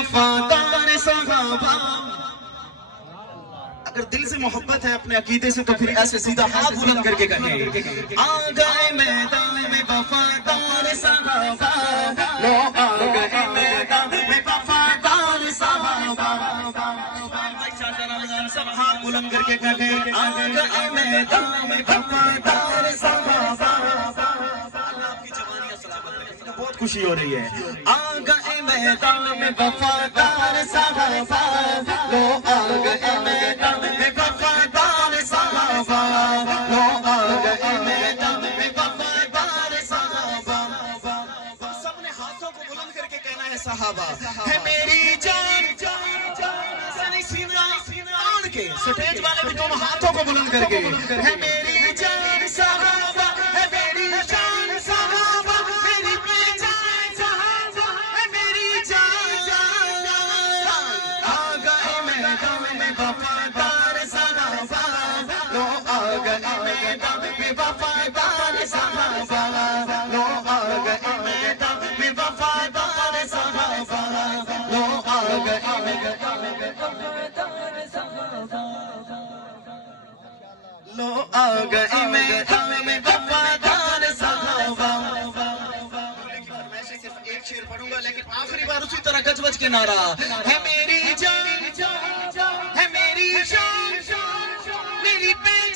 وفادار صحابہ. اگر دل سے محبت ہے اپنے عقیدے سے تو پھر ایسے سیدھا ہاتھ بلند کر کے کہیں آ گئے میدان میں وفادار صحابہ. لو آ گئے میدان میں وفادار صحابہ. سب ہاتھ بلند کر کے کہیں آ گئے میدان میں وفادار صحابہ. بہت خوشی ہو رہی ہے. آ گئے میدان میں وفادار صحابہ. لو آ گئے میدان میں وفادار صحابہ. لو آ گئے میدان میں وفادار صحابہ. سب نے ہاتھوں کو بلند کر کے کہنا ہے صحابہ ہے میری جان. سینہ کے سٹیج والے بھی تم ہاتھوں کو بلند کر کے ہے میری جان صحابہ. ہے میری جان صحابہ. میری پہچان صحابہ. ہے میری جان. آ گئے میدان میں وفادار صحابہ. لو آ گئے میدان میں وفادار صحابہ. لو آ گئے میدان میں وفادار صحابہ. لو آ گئے لو آ گئے میدان میں وفادار صحابہ. صرف ایک شعر پڑھوں گا لیکن آخری بار اسی طرح گج بج کے نعرہ ہے میری جان. ہے میری جان. میری پہچان.